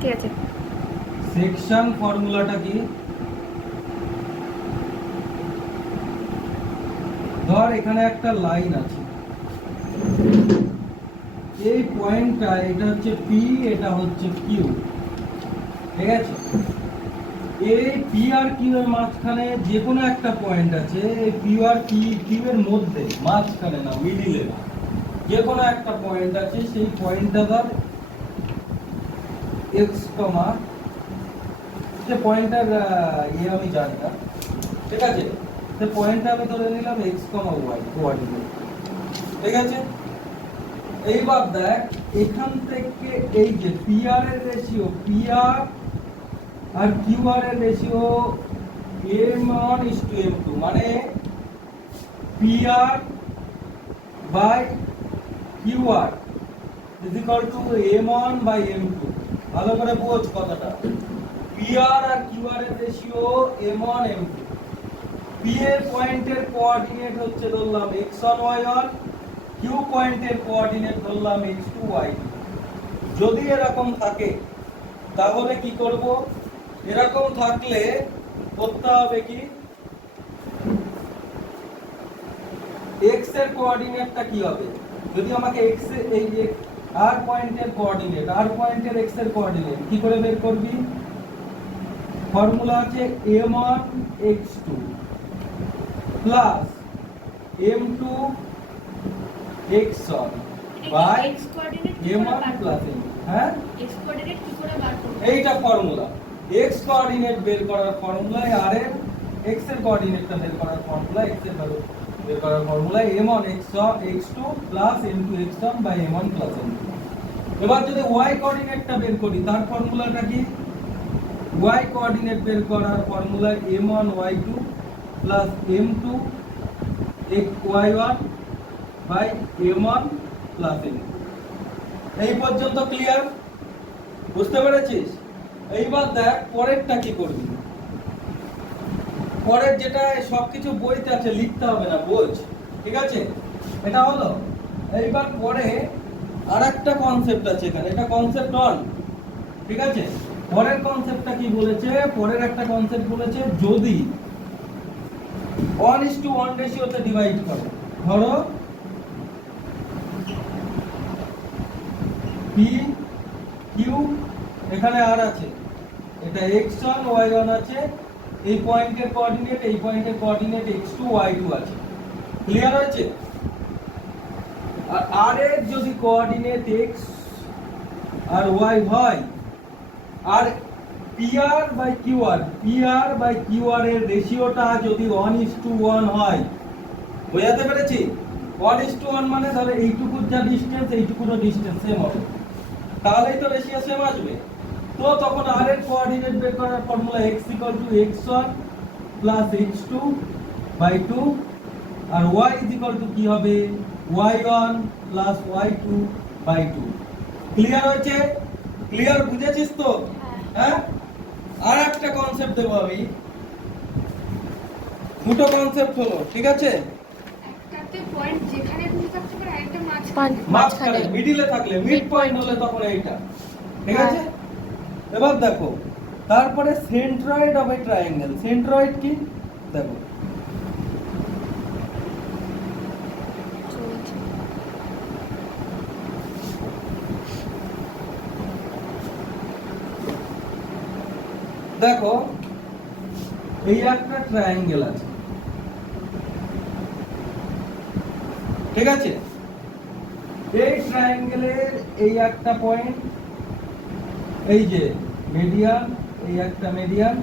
ঠিক আছে। সেকশন ফর্মুলাটা কি? ধর এখানে একটা লাইন আছে, এই পয়েন্টটা এটা হচ্ছে পি, এটা হচ্ছে কিউ, ঠিক আছে? এই পি আর কিউ এর মাঝখানে যে কোনো একটা পয়েন্ট আছে, এই পি আর কিউ এর মধ্যে, মাঝখানে না, মিডিলে না, যে কোনো একটা পয়েন্ট আছে, সেই পয়েন্টটা ধর এক্স কমা, যে পয়েন্টার আমি জানি না, ঠিক আছে? তো পয়েন্টটা আমি ধরে নিলাম এক্স কমা ওয়াই কোঅর্ডিনেট, ঠিক আছে? এইবার দেখ এখান থেকে এই যে পি আর এর রেশিও, পি আর কিউ এর রেশিও m1:m2, মানে P by Q is equal to m1/m2। ভালো করে বোঝ কথাটা। পি আর কিউ এর রেশিও m1:m2। পি এর পয়েন্টের কোঅর্ডিনেট হচ্ছে ধরলাম x1 y1, কিউ পয়েন্টের কোঅর্ডিনেট ধরলাম x2 y2। যদি এরকম থাকে তাহলে কি করব? এরকম থাকলে করতে হবে কি, x এর কোঅর্ডিনেটটা কি হবে? যদি আমাকে x এর এই যে r পয়েন্টের কোঅর্ডিনেট, r পয়েন্টের x এর কোঅর্ডিনেট কি করে বের করবি? ফর্মুলা আছে m1 x2 plus m2 x1 by x coordinate m1 plus m। হ্যাঁ, x কোঅর্ডিনেট কি করে বার করব? এইটা ফর্মুলা। x কোঅর্ডিনেট বের করার ফর্মুলা, আর এর x এর কোঅর্ডিনেটটা বের করার ফর্মুলা, x এর ভ্যালু বের করার formula m1 x2 plus m2 x1 by m1 plus m2। এবার যদি y কোঅর্ডিনেটটা বের করি, তার ফর্মুলাটা কি? y কোঅর্ডিনেট বের করার formula m1 y2 plus m2 y1 by m1 plus m2। এই পর্যন্ত ক্লিয়ার? বুঝতে পেরেছিস? এইবার দেখ পরেরটা কি করবি। পরের যেটা সবকিছু বইতে আছে, লিখতে হবে না, বোঝ, ঠিক আছে? এটা হলো। এইবার পরে আরেকটা কনসেপ্ট আছে এখানে, এটা কনসেপ্ট 1, ঠিক আছে? পরের কনসেপ্টটা কি বলেছে? পরের একটা কনসেপ্ট বলেছে যদি 1:1 রেশিওতে ডিভাইড করে, ধরো পি কিউ এখানে আর আছে, এটা x1 y1 আছে, এই পয়েন্টের কোঅর্ডিনেট, এই পয়েন্টের কোঅর্ডিনেট x2 y2 আছে। ক্লিয়ার হয়েছে? আর r এর যদি কোঅর্ডিনেট x আর y হয়, আর pr বাই qr এর রেশিওটা যদি 1:1 হয়, বোঝাতে পেরেছি? 1:1 মানে তাহলে এইটুকুর যা ডিসটেন্স, এইটুকুরও ডিসটেন্স সেম হবে, তাহলেই তো রেশিও সেম আসবে। তো তখন r এর কোঅর্ডিনেট বের করার ফর্মুলা x = x1 + x2 / 2, আর y কি হবে? y1 + y2 / 2। ক্লিয়ার হয়েছে? ক্লিয়ার বুঝেছিস তো? হ্যাঁ। আর একটা কনসেপ্ট দেবো আমি, দুটো কনসেপ্ট হলো, ঠিক আছে? একটাতে পয়েন্ট যেখানে খুশি থাকতে পারে, আরেকটা মাঝখানে মিডিলে থাকলে, মিড পয়েন্ট হলে তখন এইটা, ঠিক আছে? এবার দেখো তারপরে centroid of a triangle. Centroid কি দেখো, দেখো এই একটা ট্রায়াঙ্গেল আছে, ঠিক আছে? এই ট্রায়াঙ্গেলের এই একটা পয়েন্ট, এই যে মিডিয়ান, এই একটা মিডিয়ান,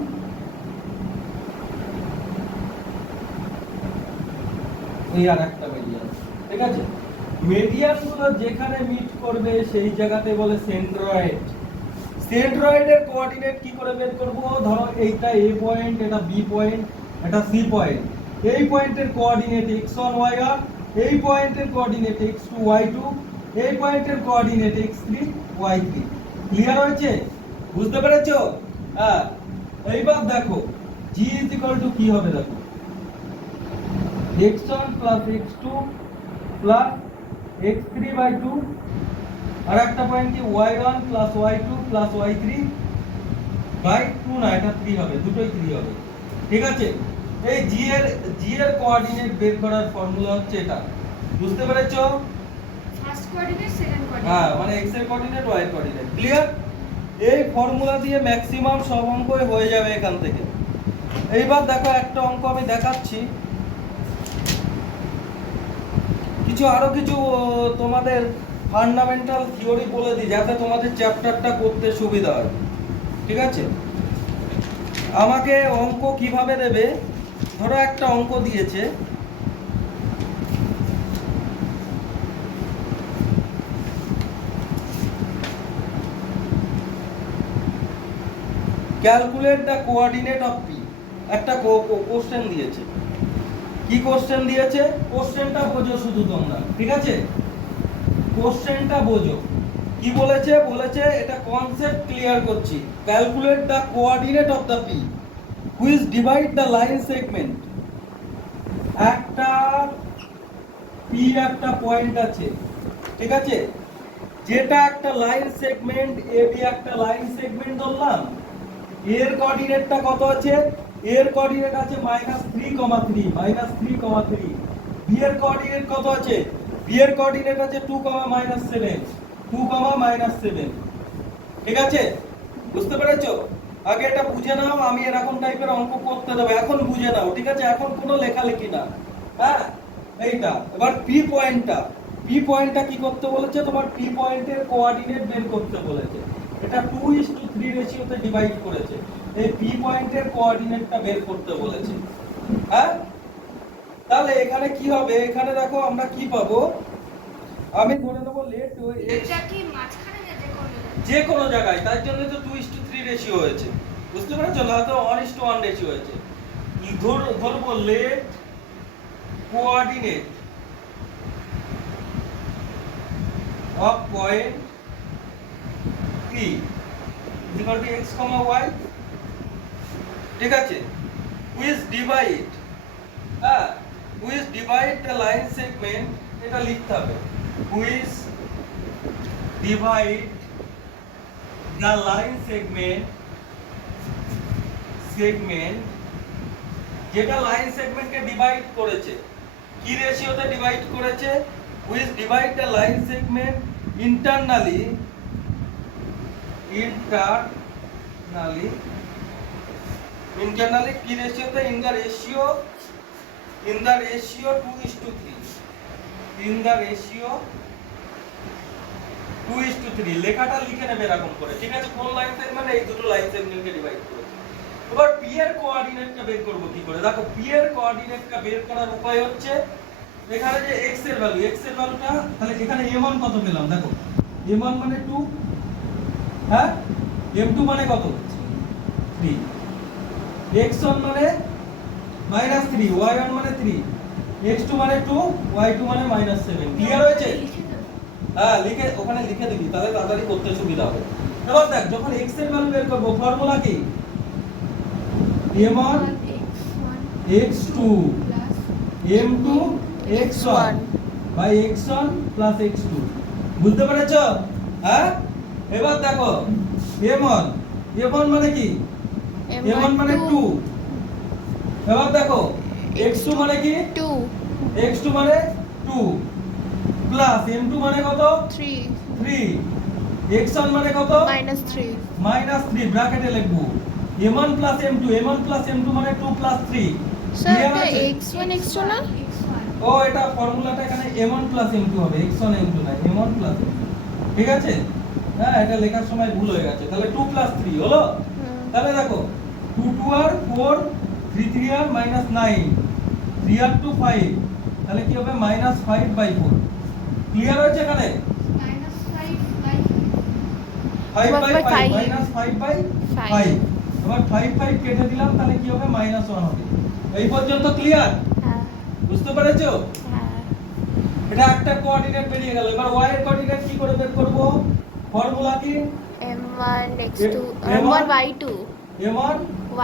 এই আর একটা মিডিয়ান, ঠিক আছে? মিডিয়ান গুলো যেখানে মিট করবে সেই জায়গাতে বলে সেন্ট্রয়েড। সেন্ট্রয়েডের কোঅর্ডিনেট কি করে বের করব? ধরো এইটা a পয়েন্ট, এটা b পয়েন্ট, এটা c পয়েন্ট। এই পয়েন্টের কোঅর্ডিনেট x1 y1, এই পয়েন্টের কোঅর্ডিনেট x2 y2, এই পয়েন্টের কোঅর্ডিনেট x3 y3। ক্লিয়ার হয়েছে? বুঝতে পেরেছো? হ্যাঁ। এইবার দেখো g = কি হবে? দেখো x1 + x2 + x3/2 আর একটা পয়েন্ট কি y1 plus y2 plus y3 by 2 না, এটা 3 হবে, দুটোই 3 হবে। ঠিক আছে, এই জি এর কোঅর্ডিনেট বের করার ফর্মুলা হচ্ছে এটা, বুঝতে পেরেছো? First coordinate second coordinate. হ্যাঁ, মানে x এর কোঅর্ডিনেট y এর কোঅর্ডিনেট। ক্লিয়ার? এই ফর্মুলা দিয়ে ম্যাক্সিমাম সব অঙ্কই হয়ে যাবে এখান থেকে। এইবার দেখো একটা অঙ্ক আমি দেখাচ্ছি, আরো কিছু তোমাদের ফান্ডামেন্টাল থিওরি বলে দিই যাতে তোমাদের চ্যাপ্টারটা করতে সুবিধা হয়। ঠিক আছে, আমাকে অঙ্ক কিভাবে দেবে, ধরো একটা অঙ্ক দিয়েছে, calculate the coordinate of P, একটা কোশ্চেন দিয়েছে। কি কোশ্চেন দিয়েছে? কোশ্চেনটা বোঝো শুধু তোমরা, ঠিক আছে? কোশ্চেনটা বোঝো। কি বলেছে? বলেছে এটা কনসেপ্ট ক্লিয়ার করছি। Calculate the coordinate of the P which divide the line segment. একটা পি একটা পয়েন্ট আছে, ঠিক আছে, যেটা একটা লাইন সেগমেন্ট, এ বি একটা লাইন সেগমেন্ট ধরলাম। এর কোঅর্ডিনেটটা কত আছে? এর কোঅর্ডিনেট আছে -3,3 -3,3। বি এর কোঅর্ডিনেট কত আছে? বি এর কোঅর্ডিনেট আছে 2, -7 2, -7। ঠিক আছে, বুঝতে পেরেছো? আগে এটা বুঝে নাও, আমি এরকম টাইপের অঙ্ক করতে দেব, এখন বুঝে নাও, ঠিক আছে? এখন কোনো লেখালেখি না। হ্যাঁ, এইটা এবার পি পয়েন্টটা কি করতে বলেছে? তোমার পি পয়েন্টের কোঅর্ডিনেট বের করতে বলেছে। এটা 2:3 রেশিওতে ডিভাইড করেছে। এই পি পয়েন্টের কোঅর্ডিনেটটা বের করতে বলেছে। হ্যাঁ, তাহলে এখানে কি হবে? এখানে দেখো আমরা কি পাবো, আমি ধরে নেব লেট এটা কি মাঝখানে না যে কোনো জায়গায়, তার জন্য তো 2:3 রেশিও হয়েছে, বুঝতে পেরেছো? না তো 1:1 রেশিও হয়েছে। ধরবো let coordinate of point P is equal to x, y, ঠিক আছে, which divide the line segment, এটা লিখতে হবে, which divide the line segment যেটা লাইন সেগমেন্টকে ডিভাইড করেছে, কি রেশিওতে ডিভাইড করেছে? which divide the line segment internally কি রেশিওতে? in the ratio 2:3, in the ratio 2:3। লেখাটা লিখে নেবে এরকম করে, ঠিক আছে? কোন লাইন সেগমেন্ট? এই দুটো লাইন সেগমেন্টকে ডিভাইড করেছে। এবার পি এর কোঅর্ডিনেটটা বের করব কি করে? দেখো, পি এর কোঅর্ডিনেটটা বের করার উপায় হচ্ছে, এখানে যে x এর ভ্যালুটা, তাহলে এখানে m1 কত পেলাম? দেখো, m1 মানে 2, হ্যাঁ, m2 মানে কত? 3, x1 মানে -3, y1 মানে 3, x2 মানে 2, y2 মানে -7। ক্লিয়ার হয়েছে? হ্যাঁ, ওখানে লিখে দিবি, তাহলে তাড়াতাড়ি করতে সুবিধা হবে। এবার দেখ, যখন x এর ভ্যালু বের করব, ফর্মুলা কি? m1 x2 m2 x1 by x1 plus x2। বুঝতে পেরেছো? হ্যাঁ, এবার দেখো m1 মানে কি? m1 মানে 2। এবার দেখো x2 মানে কি? 2। x2 মানে 2 প্লাস m2 মানে কত? 3 x1 মানে কত? -3 ব্র্যাকেটে লিখবো m1 প্লাস m2 মানে 2 প্লাস 3। স্যার এটা x1 x2 না? ও, এটা ফর্মুলাটা এখানে m1 প্লাস m2 হবে, x1 m2 না, m1 প্লাস m2। ঠিক আছে? হ্যাঁ, এটা লেখার সময় ভুল হয়ে গেছে। তাহলে 2 প্লাস 3 হলো। তাহলে দেখো 2 2 আর 4, 3 3 আর -9, 3 আর 2 5, তাহলে কি হবে? -5/4। ক্লিয়ার হয়েছে? এখানে -5/5। এবার 5 কেটে দিলাম, তাহলে কি হবে? -1 হবে। এই পর্যন্ত ক্লিয়ার? হ্যাঁ। বুঝতে পেরেছো? হ্যাঁ। এটা একটা কোঅর্ডিনেট বেরিয়ে গেল। এবার y এর কোঅর্ডিনেট কি করে বের করব? ফর্মুলা কি? m1 x2 m1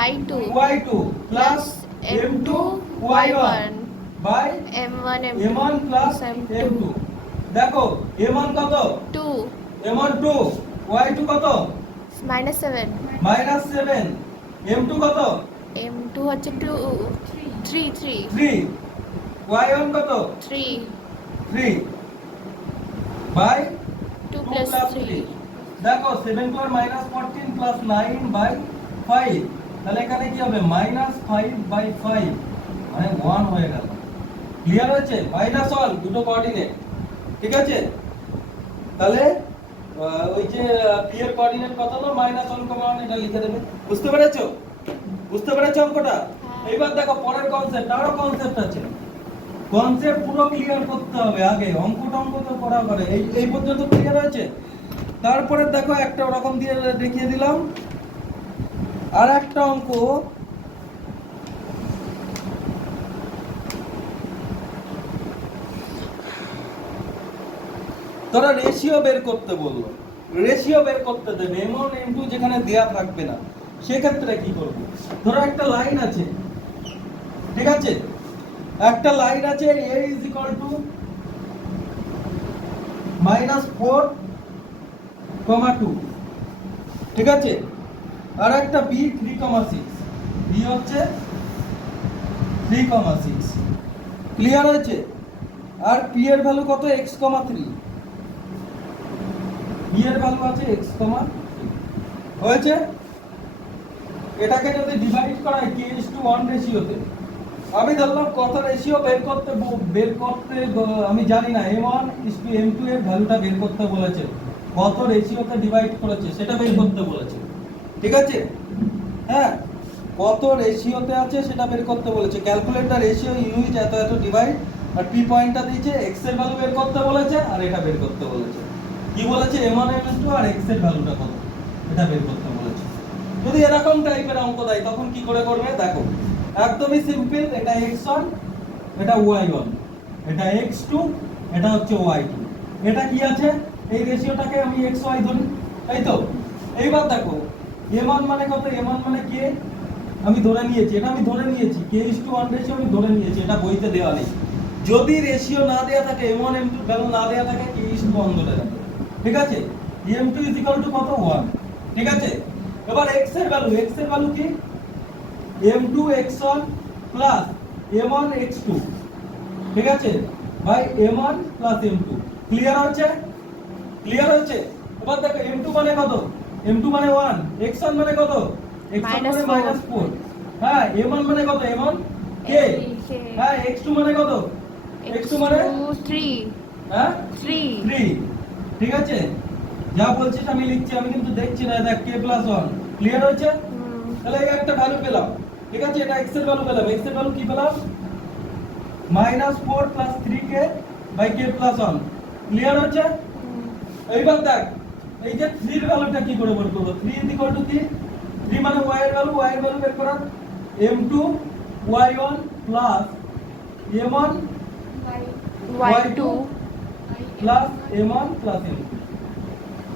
y2 y2 plus m2 y1 by m1 m1 plus m2। দেখো m1 কত? 2 m1 2, y2 কত? -7, -7, m2 কত? m2 হচ্ছে 2, 3, 3, y1 কত? 3, 3 বাই 2 2 plus plus 3, 3 দেখো 7 * -14 + 9/5 তাহলে এখানে কি হবে -5/5 মানে 1 হয়ে গেল। ক্লিয়ার হয়েছে? -1 দুটো কোঅর্ডিনেট, ঠিক আছে? তাহলে ওই যে p এর কোঅর্ডিনেট কত হলো -1, এটা লিখে দেবে। বুঝতে পেরেছো? বুঝতে পেরেছো অঙ্কটা? এইবার দেখো পরের কনসেপ্ট, আরো কনসেপ্ট আছে। কনসেপ্ট পুরো ক্লিয়ার করতে হবে আগে, অঙ্ক তো করা করে। এই পর্যন্ত ক্লিয়ার হয়েছে? তারপরে দেখো একটা ওরকম দিয়ে দেখিয়ে দিলাম, আর একটা অঙ্ক তোরা রেশিও বের করতে বললো, রেশিও বের করতে দেবে m1 m2 যেখানে দেয়া থাকবে না, সেক্ষেত্রে কি করব? ধরো একটা লাইন আছে, ঠিক আছে? একটা লাইন আছে a = -4, 2, ঠিক আছে? আর একটা b 3,6, b হচ্ছে 3,6, ক্লিয়ার হয়েছে? আর p এর ভ্যালু কত? x, 3, b এর ভ্যালু আছে x, 3 হয়েছে? এটাকে যদি ডিভাইড করা হয় k:1 রেশিওতে, আমি ধরলাম কত রেশিও বের করতে আমি জানি না, m1 m2 এর ভ্যালুটা বের করতে বলেছে, কত রেশিওতে ডিভাইড করেছে সেটা বের করতে বলেছে, ঠিক আছে? হ্যাঁ, কত রেশিওতে আছে সেটা বের করতে বলেছে। ক্যালকুলেট দ্য রেশিও ইউজ এত এত ডিভাইড, আর p পয়েন্টটা দিয়েছে, x এর ভ্যালু বের করতে বলেছে, আর এটা বের করতে বলেছে। কি বলেছে? m1 m2 আর x এর ভ্যালুটা কত এটা বের করতে বলেছে। যদি এরকম টাইপের অঙ্ক দেয় তখন কি করে করবে দেখো, একদমই সিম্পল। এটা x1, এটা y1, এটা x2, এটা হচ্ছে y2। এটা কি আছে? এই রেশিওটাকে আমি xy ধরি, তাই তো? এইবার দেখো m1 মানে কত? m1 মানে k, আমি ধরে নিয়েছি, এটা আমি ধরে নিয়েছি k:1 রেশিও আমি ধরে নিয়েছি, এটা বইতে দেওয়া নেই। যদি রেশিও না দেয়া থাকে, m1 m2 ভ্যালু না দেয়া থাকে, k:1 ধরে রাখবে, ঠিক আছে? m2 = কত? 1, ঠিক আছে? এবার x এর ভ্যালু কি? m2 x1 plus m1 x2, ঠিক আছে? By m1 plus m2। Clear হচ্ছে? ক্লিয়ার হচ্ছে? এবার দেখো m2 মানে কত? m2 মানে 1, x1 মানে কত? x1 মানে -4, হ্যাঁ, m1 মানে কত? m1 k, হ্যাঁ, x2 মানে কত? x2 মানে 3, হ্যাঁ 3, 3, ঠিক আছে? যা বলছিস আমি লিখছি, আমি কিন্তু দেখছি না। দেখ k+1, ক্লিয়ার হচ্ছে? তাহলে এই একটা ভ্যালু পেলাম, ঠিক আছে? এটা x এর ভ্যালু পেলাম, x এর ভ্যালু কি পেলাম? -4 + 3k / k+1, ক্লিয়ার হচ্ছে? এইবার দেখ এই যে 3 এর ভ্যালুটা কি করে বের করব? 3 = 3 মানে y এর ভ্যালু বের করা, m2 y1 plus m1 y2, plus m1 plus m2,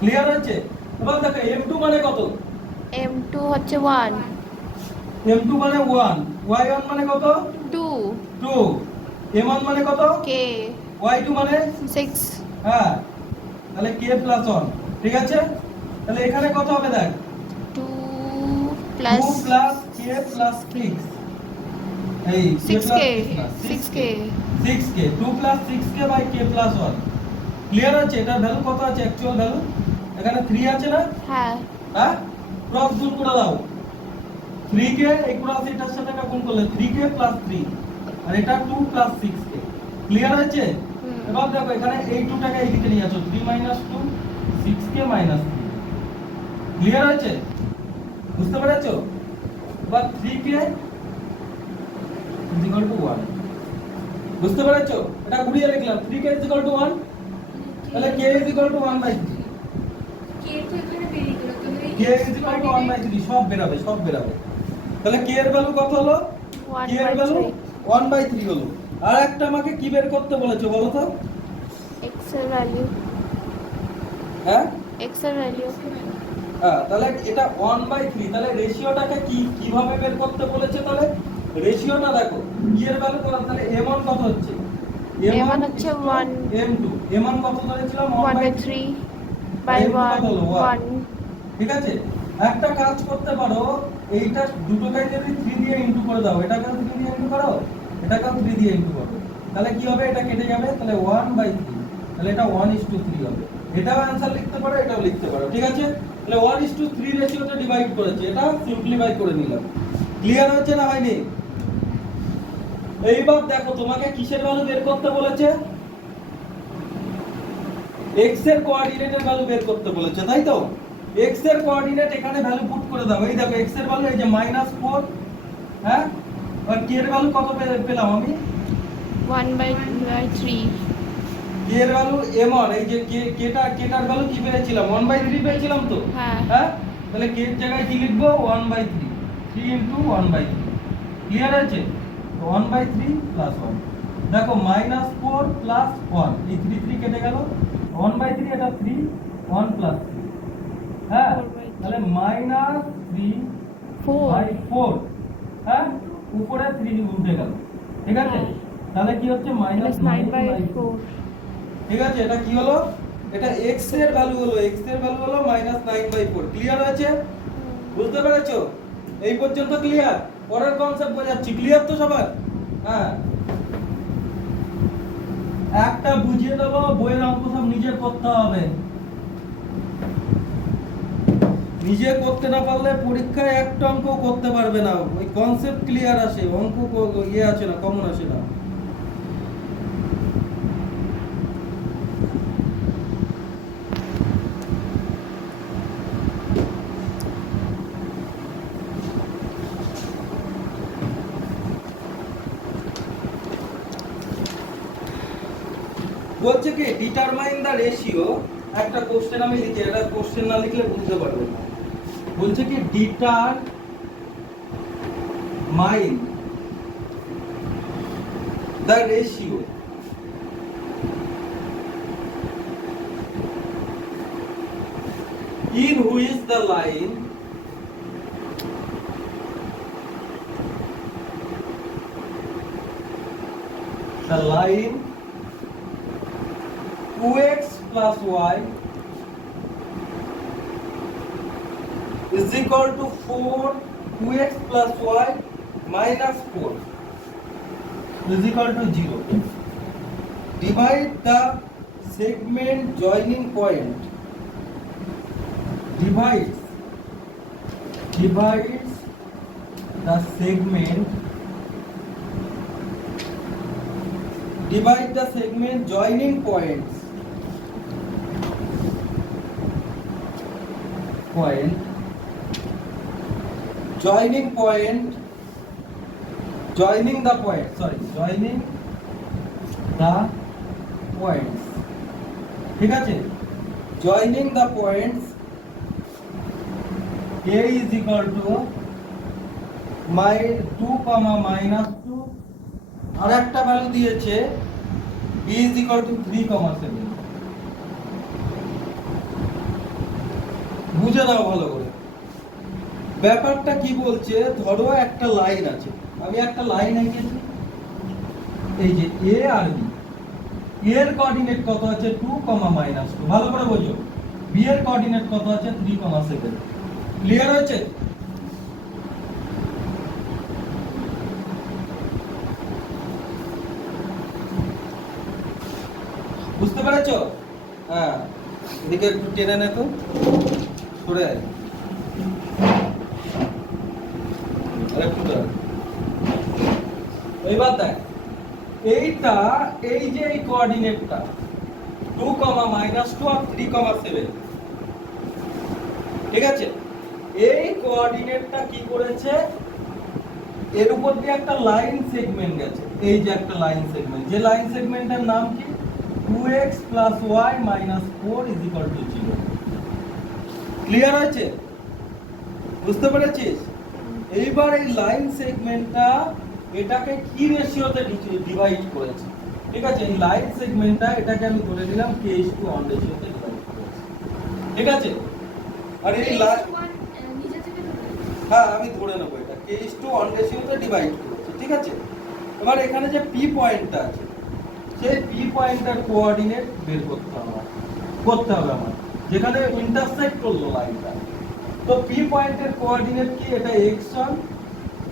clear হচ্ছে? এবার দেখো m2 মানে কত? m2 হচ্ছে 1, m2 মানে 1, y1 মানে কত? 2, 2, m1 মানে কত? k, y2 মানে 6, হ্যাঁ, তাহলে k+1, ঠিক আছে? তাহলে এখানে কত হবে দেখ, 2 2 plus k plus 6, এই 6k, 6k 2 plus 6k by k+1, clear আছে? এটার ভ্যালু কত আছে? অ্যাকচুয়াল ভ্যালু এখানে 3 আছে না? হ্যাঁ, হ্যাঁ, ক্রস গুণ করে দাও, 3k এই ক্রস এটার সাথে এটা গুণ করলে 3k plus 3, আর এটা 2 plus 6k, ক্লিয়ার আছে? এবার দেখো এখানে এই 2 টাকে এইদিকে নিয়ে আসো, 3 - 2 6k - 3, ক্লিয়ার আছে? বুঝতে পেরেছো? এবার 3k = 1, বুঝতে পেরেছো? এটা ঘুরিয়ে লিখলাম, 3k = 1, তাহলে k = 1/3, কে তো এখানে বেরিয়ে গেল, তুমি k = 1/3, সব বেরাবে। তাহলে k এর ভ্যালু কত হলো? k এর ভ্যালু 1/3 হলো। আর একটা আমাকে কি বের করতে বলেছো বলো তো? x এর ভ্যালু, হ্যাঁ, x এর ভ্যালু, হ্যাঁ, তাহলে এটা 1/3, তাহলে রেশিওটাকে কিভাবে বের করতে বলেছে? তাহলে রেশিওটা দেখো, কি এর ভ্যালু কত? তাহলে m1 কত হচ্ছে? m1 হচ্ছে 1, m2, m1 কত ধরেছিলাম? 1/3, by m2 কত হলো 1 1. ঠিক আছে একটা কাজ করতে পারো এইটা দুটোকে যদি 3 দিয়ে ইনটু করে দাও এটাকে 3 দিয়ে ইনটু করো এটাকেও 3 দিয়ে ইনটু করো তাহলে কি হবে এটা কেটে যাবে তাহলে 1/3 তাহলে এটা 1:3 হবে এটাও आंसर লিখতে পারো এটাও লিখতে পারো ঠিক আছে তাহলে 1:3 রেশিওতে ডিভাইড করেছে এটা সিম্পলিফাই করে নিলাম ক্লিয়ার হচ্ছে না হয়নি এইবার দেখো তোমাকে কিসের ভ্যালু বের করতে বলেছে x এর কোঅর্ডিনেটের ভ্যালু বের করতে বলেছে তাই তো x এর কোঅর্ডিনেট এখানে ভ্যালু পুট করে দাও এই দেখো x এর ভ্যালু এই যে -4 হ্যাঁ আর k এর ভ্যালু কত পেলাম আমি 1/3. k এর ভ্যালু m1 এই যে kটার ভ্যালু কি পেয়েছিলাম 1/3 পেয়েছিলাম তো হ্যাঁ। হ্যাঁ তাহলে k এর জায়গায় কি লিখবো 1/3 3 * 1/3 ক্লিয়ার আছে তো 1/3 + 1 দেখো -4 + 1 এই 3 3 কেটে গেল 1/3 এটা 3 1 + 3 হ্যাঁ 4/3 তাহলে -3/4 হ্যাঁ উপরে 3 উঠে গেল ঠিক আছে হ্যাঁ। তাহলে কি হচ্ছে -9/4. ঠিক আছে এটা কি হলো এটা x এর ভ্যালু হলো -9/4 ক্লিয়ার হয়েছে বুঝতে পেরেছো এই পর্যন্ত ক্লিয়ার পরের কনসেপ্ট বোঝাচ্ছি ক্লিয়ার তো সবার হ্যাঁ একটা বুঝিয়ে দেবো বইয়ের অঙ্ক সব নিজে করতে হবে নিজে করতে না পারলে পরীক্ষায় একটা অঙ্ক করতে পারবে না ওই কনসেপ্ট ক্লিয়ার আসে অঙ্ক ইয়ে আছে না কমন আসে না বলছে কি ডিটারমাইন দা রেশিও একটা কোশ্চেন আমি লিখি এটা কোশ্চেন না লিখলে বুঝতে পারবে না বলছে কি determine the ratio in which the line the line 2x plus y is equal to 4 2x plus y minus 4 is equal to 0 divide the segment joining point divides the segment divide the segment joining points joining the points ঠিক আছে joining the points a is equal to -2 আর একটা value দিয়েছে b is equal to 3,7 বুঝে নাও ভালো করে ব্যাপারটা কি বলছে ধরো একটা লাইন আছে আমি একটা লাইন এঁকেছি এই যে a আর b এর কোঅর্ডিনেট কত আছে 2, -2 ভালো করে বোঝো b এর কোঅর্ডিনেট কত আছে 3,7 ক্লিয়ার হয়েছে বুঝতে পেরেছো হ্যাঁ এদিকে একটু টেনে নে তো সরে আয় আরেকটু ধর এইবার দেখ এইটা এই যে এই কোঅর্ডিনেটটা 2, -2 আর 3,7 ঠিক আছে এই কোঅর্ডিনেটটা কি করেছে এর উপর দিয়ে একটা লাইন সেগমেন্ট গেছে এই যে একটা লাইন সেগমেন্ট যে লাইন সেগমেন্টের নাম কি 2x plus y minus 4 is equal to 0 clear হয়েছে বুঝতে পেরেছিস এইবার এই লাইন সেগমেন্টটা এটাকে কি রেশিওতে ডিভাইড করেছে ঠিক আছে এই লাইন সেগমেন্টটা এটাকে আমি ধরে নিলাম k:1 রেশিওতে ডিভাইড করেছে ঠিক আছে আর এই নিজে থেকে হ্যাঁ আমি ধরে নেব এটা k:1 রেশিওতে ডিভাইড করেছে ঠিক আছে এবার এখানে যে p পয়েন্টটা আছে সেই p পয়েন্টটার কোঅর্ডিনেট বের করতে হবে আমার যেখানে ইন্টারসেক্ট করলো লাইনটা। তো পি পয়েন্টের কোঅর্ডিনেট কি? এটা x1,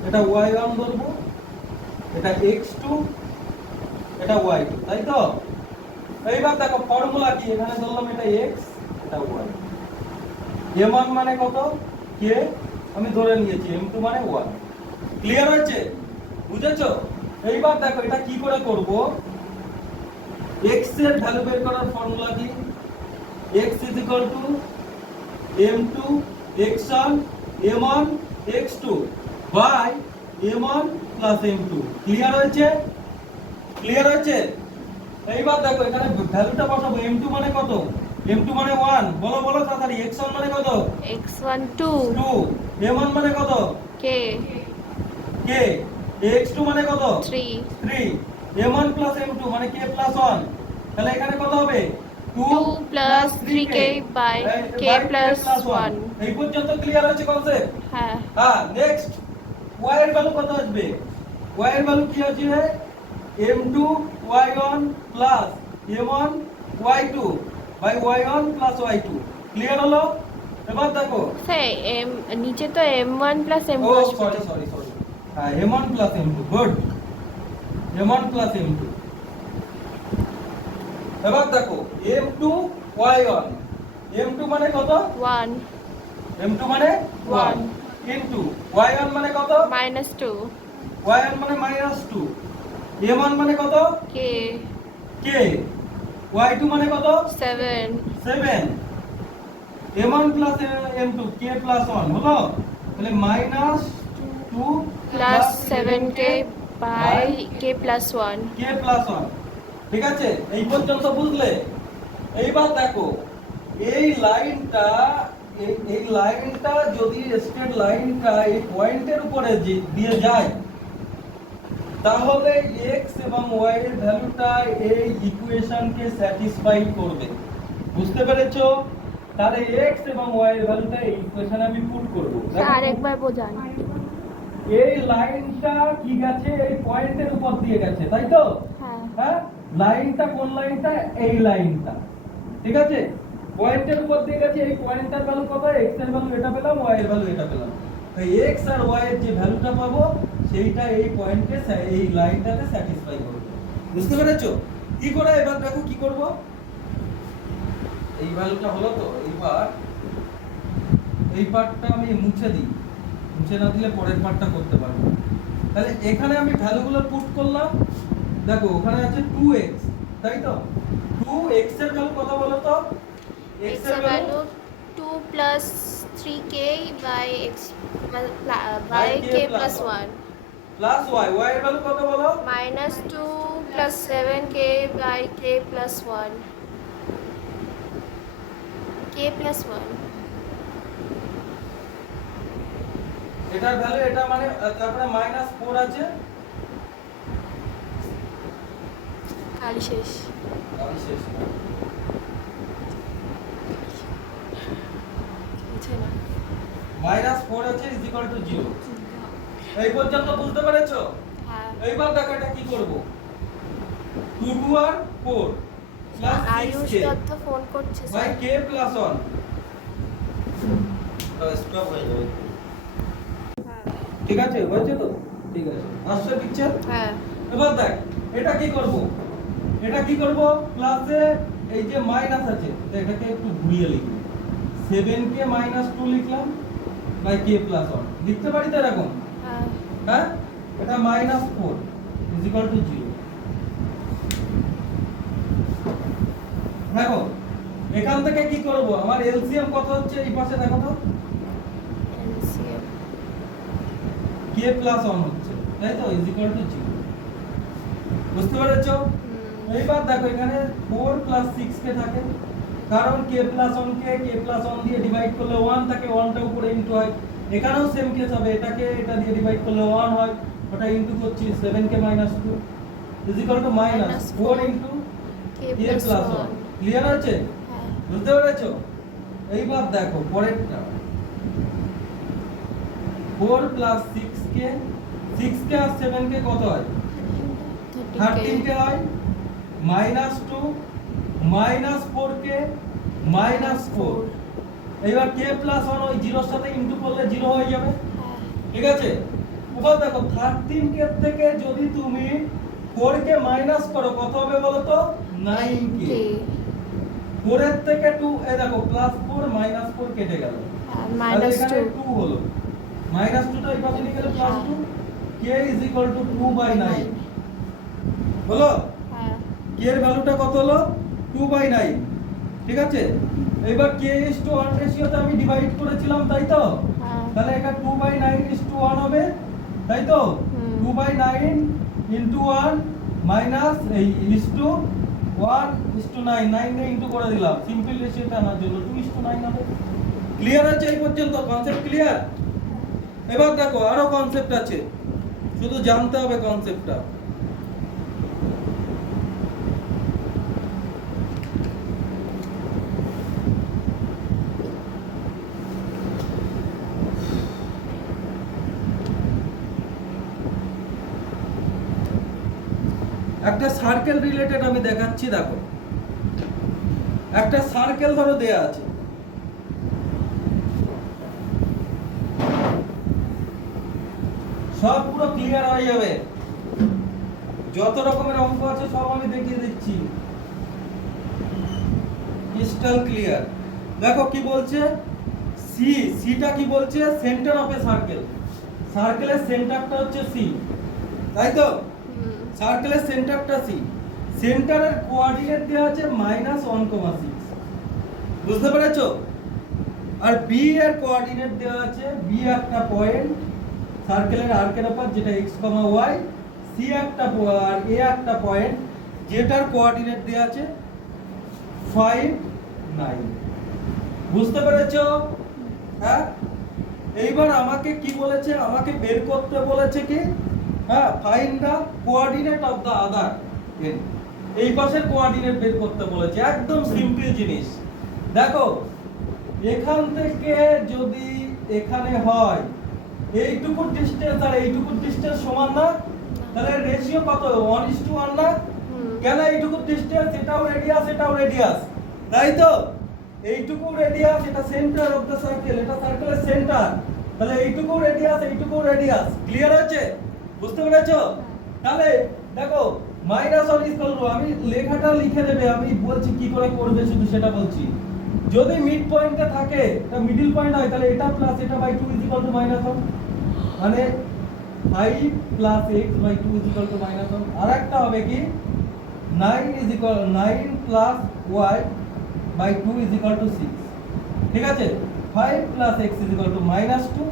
এটা y1 ধরবো, এটা x2, এটা y2, তাই তো? এইবার দেখো ফর্মুলা কি, এখানে ধরলাম এটা x, এটা y। m1 মানে কত? k, আমি ধরে নিয়েছি, m2 মানে 1। ক্লিয়ার হয়েছে? বুঝেছো? এইবার দেখো এটা কি করে করব। x এর ভ্যালু বের করার ফর্মুলা কি? x m2 x1 m1 x2 by m1 plus m2। Clear হয়েছে? ক্লিয়ার হয়েছে? এইবার দেখো এখানে ভ্যালুটা বসাবো। m2 মানে কত? m2 মানে 1, বলো বলো তাড়াতাড়ি। x1 মানে কত? x1 2 2। m1 মানে কত? k k। x2 মানে কত? 3 3। m1 plus m2 মানে k plus 1। তাহলে এখানে কত হবে? 2 plus 3k by k plus 1। এই পর্যন্ত ক্লিয়ার হয়েছে কনসেপ্ট? হ্যাঁ হ্যাঁ, নেক্সট y এর ভ্যালু কত আসবে? y এর ভ্যালু কি আছে? m2 y1 plus m1 y2 by y1 plus y2। Clear হলো? এবার দেখো, স্যার m নিচে তো m1 plus m2 ও আসবে সরি তো। হ্যাঁ, m1 plus m2, good. m1 plus m2। এবার দেখো m2 y1, m2 মানে কত? 1 m2 মানে 1 1 ইনটু y1 মানে কত? -2 y1 মানে -2, m1 মানে কত? k k, y2 মানে কত? 7 7। m1 plus m2 k plus 1 হলো, তাহলে -2 plus 7k by k plus 1। k plus 1। ঠিক আছে? এই পর্যন্ত বুঝলে? এইবার দেখো এই লাইনটা, এই লাইনটা যদি স্ট্রেট লাইনটা এই পয়েন্টের উপরে দিয়ে যায়, তাহলে x এবং y এর ভ্যালুটা এই ইকুয়েশনকে স্যাটিসফাই করবে। বুঝতে পেরেছো? তাহলে x এবং y এর ভ্যালুটা এই ইকুয়েশনে আমি পুট করব। স্যার আরেকবার বোঝান। এই লাইনটা কি গেছে? এই পয়েন্টের উপর দিয়ে গেছে, তাই তো? হ্যাঁ হ্যাঁ, লাইনটা কোন লাইনটা? এই লাইনটা। ঠিক আছে? পয়েন্টের উপর দিয়ে গেছে। এই পয়েন্টের ভ্যালু কত? x এর ভ্যালু এটা পেলাম, y এর ভ্যালু এটা পেলাম। তাই x আর y এর যে ভ্যালুটা পাবো সেইটা এই পয়েন্টে, এই লাইনটাতে স্যাটিসফাই করবে। বুঝতে পেরেছো? কি করে? এবার দেখো কি করব। এই ভ্যালুটা হলো তো, এইবার এই পার্টটা আমি মুছে দিই। মুছে না দিলে পরের পার্টটা করতে পারবো না। তাহলে এখানে আমি ভ্যালুগুলো পুট করলাম। দেখো ওখানে আছে 2x, তাই তো? 2x এর ভ্যালু কত বলো তো? x এর value 2 plus 3k by x by k plus 1 plus y, y এর ভ্যালু কত বলো? -2 plus 7k by k plus 1 k plus 1। এটার ভ্যালু এটা মানে, তারপরে -4 আছে। কাল শেষ। আমি শেষ না। বুঝে না। -4 আছে ইজ ইকুয়াল টু 0। এই পর্যন্ত বুঝতে পেরেছো? হ্যাঁ এইবার দেখো এটা কি করব। 2 2 আর 4 plus Ayush 6k Dutta phone করছে বাই স্যার। k plus 1। তো স্টপ হয়ে যাবে। ঠিক আছে? হয়েছে তো? ঠিক আছে, আসছে পিকচার? হ্যাঁ এবার দেখ এটা কি করব। এটা কি করব, প্লাসে এই যে মাইনাস আছে, তো এটাকে একটু ঘুরিয়ে লিখব। 7k - 2 লিখলাম বাই k প্লাস 1। লিখতে পারি তো এরকম? হ্যাঁ হ্যাঁ, এটা -4 ইজ ইকুয়াল টু 0। দেখো এখান থেকে কি করব, আমার এলসিএম কত হচ্ছে? এই পাশে দেখো তো, LCM k প্লাস 1 হচ্ছে, তাই তো? Is equal two 0। বুঝতে পেরেছো? এইবার দেখো এখানে 4 প্লাস 6k থাকে, কারণ k প্লাস 1 কে k প্লাস 1 দিয়ে ডিভাইড করলে 1 থাকে, 1টা উপরে ইনটু হয়। এখানেও সেম কেস হবে, এটাকে এটা দিয়ে ডিভাইড করলে 1 হয়, ওটা ইনটু করছি 7k - 2 is equal two -4 into k k plus plus 1। 1। Clear আছে? হ্যাঁ বুঝতে পেরেছো? এইবার দেখো পরেরটা, 4 প্লাস 6k, 6k আর 7k কত হয়? 13k হয়, -2 -4k -4। এইবার k + 1 ওই 0 এর সাথে ইনটু করলে 0 হয়ে যাবে, হ্যাঁ ঠিক আছে। এবার দেখো 13k থেকে যদি তুমি 4 কে মাইনাস করো কত হবে বলো তো? 9k। কে 4 এর থেকে 2 এই দেখো +4 -4 কেটে গেল, তাহলে মাইনাস এখানে 2 2 হলো, -2টা এই পাশে নিয়ে গেলে +2, k = 2/9 হলো। হ্যাঁ k এর ভ্যালুটা কত হলো? 2/9, ঠিক আছে। এবার k:1 রেশিওতে আমি ডিভাইড করেছিলাম তাই তো, হ্যাঁ তাহলে এটা 2/9:1 হবে তাই তো। হুম। 2/9 * 1 মাইনাস এই ইসটু 1:9, 9 দিয়ে ইনটু করে দিলাম সিম্পল রেশিওতে আনার জন্য 2:9 হবে। ক্লিয়ার আছে এই পর্যন্ত? Concept clear? এবার দেখো আরো কনসেপ্ট আছে, শুধু জানতে হবে কনসেপ্টটা। একটা সার্কেল রিলেটেড আমি দেখাচ্ছি, দেখো একটা সার্কেল ধরো দেয়া আছে, সব পুরো ক্লিয়ার হয়ে যাবে, যত রকমের অঙ্ক আছে সব আমি দেখিয়ে দিচ্ছি, ক্রিস্টাল ক্লিয়ার। দেখো কি বলছে, সিটা কি বলছে, সেন্টার অফ এ সার্কেল, সার্কেলের সেন্টারটা হচ্ছে সি তাই তো, হুম। সার্কেলের সেন্টারটা সি, সেন্টারের কোঅর্ডিনেট দেওয়া আছে -1,6, বুঝতে পেরেছো। আর বি এর কোঅর্ডিনেট দেওয়া আছে, বি একটা পয়েন্ট সার্কেলের আর্কের উপর যেটা x, y, সি একটা আর এ একটা পয়েন্ট যেটার কোঅর্ডিনেট দেওয়া আছে 5, 9, বুঝতে পেরেছো? হ্যাঁ, এইবার আমাকে কি বলেছে, আমাকে বের করতে বলেছে কি, হ্যাঁ, find the coordinate of the other end, এই পাশের কোঅর্ডিনেট বের করতে বলেছে, একদম সিম্পল জিনিস। দেখো এখান থেকে যদি এখানে হয় এইটুকু ডিসটেন্স আর এইটুকু ডিসটেন্স সমান না, তাহলে রেশিও কত? 1:1 না? হুম। কেন এইটুকু ডিসটেন্স, এটাও রেডিয়াস এটাও রেডিয়াস তাই তো, এইটুকু রেডিয়াস, এটা সেন্টার অফ দ্য সার্কেল, এটা সার্কেলের সেন্টার, তাহলে এইটুকু রেডিয়াস এইটুকু রেডিয়াস, ক্লিয়ার আছে? বুঝতে পেরেছো? তাহলে দেখো -1 আমি লেখাটা লিখে দেবে, আমি বলছি কি করে করবে শুধু সেটা বলছি। যদি মিড পয়েন্টে থাকে, এটা মিডল পয়েন্ট হয়, তাহলে এটা প্লাস এটা বাই 2 -1, মানে 5 + x বাই 2 -1। আর একটা হবে কি 9 + y বাই 2 6, ঠিক আছে। 5 + x -2,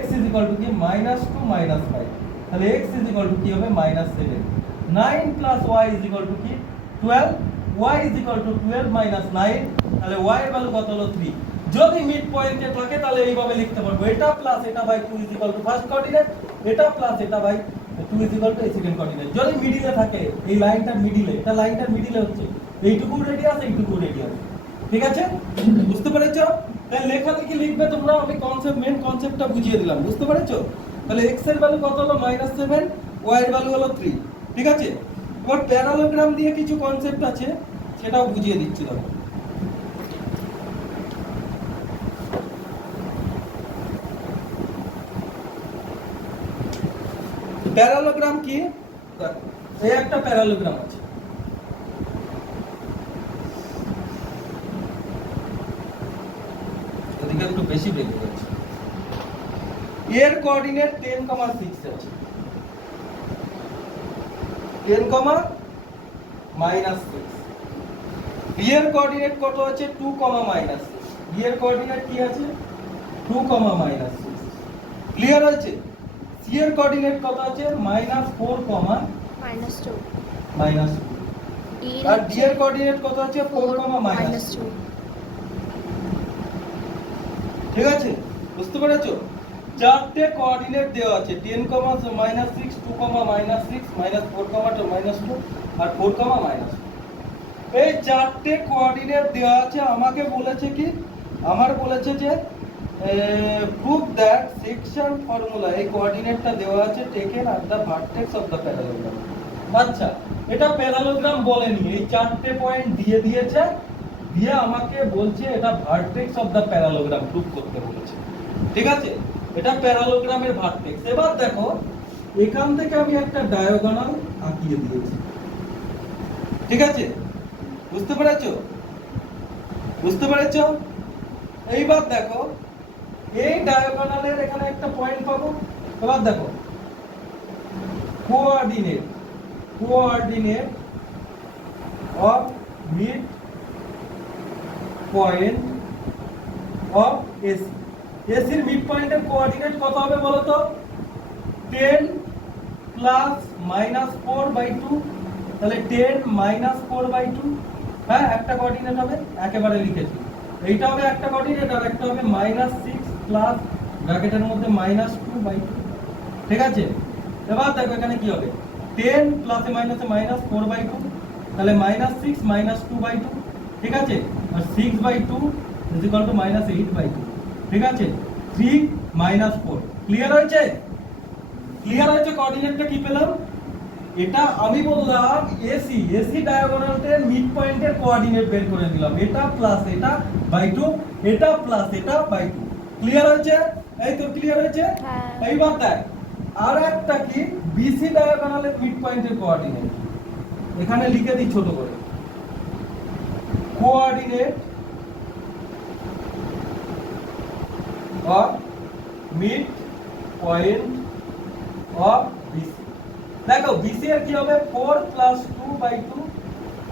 x কি -2 -5, তাহলে x কি হবে -7। 9 + y কি 12, y 12 - 9, তাহলে y এর ভ্যালু কত হলো 3। যদি মিড পয়েন্টে থাকে তাহলে এইভাবে লিখতে পারবো, এটা প্লাস এটা বাই 2 ফার্স্ট কোঅর্ডিনেট, এটা প্লাস এটা বাই 2 এই সেকেন্ড কোঅর্ডিনেট। যদি মিডিলে থাকে, এই লাইনটার মিডিলে, এটা লাইনটার মিডিলে হচ্ছে এইটুকু রেডিয়াস এইটুকু রেডিয়াস, ঠিক আছে? বুঝতে পেরেছো? তাহলে লেখালেখি লিখবে তোমরা, আমি কনসেপ্ট মেন কনসেপ্টটা বুঝিয়ে দিলাম, বুঝতে পেরেছো? তাহলে x এর ভ্যালু কত হলো -7, y এর ভ্যালু হলো 3, ঠিক আছে। এবার প্যারালোগ্রাম দিয়ে কিছু কনসেপ্ট আছে, সেটাও বুঝিয়ে দিচ্ছি দেখো। প্যারালোগ্রাম কি, দেখো এই একটা প্যারালোগ্রাম আছে, এদিকে একটু বেশি ব্রেক হচ্ছে, এর কোঅর্ডিনেট 10,6 আছে, 10, -6। বি এর কোঅর্ডিনেট কত আছে? 2, -6। বি এর কোঅর্ডিনেট কি আছে? 2, -6, ক্লিয়ার আছে? সি এর কোঅর্ডিনেট কত আছে? -4, -2 -2, আর ডি এর কোঅর্ডিনেট কত আছে? 4, -2, ঠিক আছে? বুঝতে পেরেছো? চারটে কোঅর্ডিনেট দেওয়া আছে, 10, -6, 2, -6, -4, -2 আর 4, -2। এই চারটে কোঅর্ডিনেট দেওয়া আছে, আমাকে বলেছে কি, আমার বলেছে যে প্রুভ দ্যাট সেকশন ফর্মুলা, এই কোঅর্ডিনেটটা দেওয়া আছে taken at the vertex of the parallelogram. আচ্ছা, এটা প্যারালোগ্রাম বলেনি, এই চারটে পয়েন্ট দিয়ে দিয়েছে, দিয়ে আমাকে বলছে এটা vertex of the parallelogram proof করতে বলেছে। ঠিক আছে, এটা প্যারালোগ্রামের ভার্টেক্স। এবার দেখো এখান থেকে আমি একটা ডায়াগোনাল আঁকিয়ে দিয়েছি। ঠিক আছে, বুঝতে পেরেছো? বুঝতে পেরেছো? এইবার দেখো এই ডায়াগোনালের এখানে একটা পয়েন্ট পাবো। এবার দেখো coordinate of mid point of AC. এসির মিড পয়েন্টের কোঅর্ডিনেট কত হবে বলো তো? 10 প্লাস মাইনাস 4/2। তাহলে 10 মাইনাস 4/2, হ্যাঁ একটা কোঅর্ডিনেট হবে, একেবারে লিখেছি। এইটা হবে একটা কোঅর্ডিনেট, আর একটা হবে -6 প্লাস ব্র্যাকেটের মধ্যে -2/2। ঠিক আছে, এবার দেখো এখানে কি হবে, 10 প্লাসে মাইনাসে -4/2, তাহলে -6 -2/2। ঠিক আছে, আর 6/2 ইজ ইকুয়াল টু -8/2। ঠিক আছে, 3 -4। ক্লিয়ার হয়েছে? ক্লিয়ার হয়েছে? কোঅর্ডিনেটটা কি পেলাম? এটা আমি বললাম এসি ডায়াগোনালের মিড পয়েন্টের কোঅর্ডিনেট বের করে দিলাম, এটা প্লাস এটা বাই 2, এটা প্লাস এটা বাই 2। ক্লিয়ার হয়েছে? এই তো ক্লিয়ার হয়েছে। হ্যাঁ। এইবার দেখ আর একটা কি, বিসি ডায়াগোনালের মিড পয়েন্টের কোঅর্ডিনেট এখানে লিখে দিই ছোট করে। Coordinate of mid point of BC. দেখো বিসি এর কি হবে 4 প্লাস 2/2,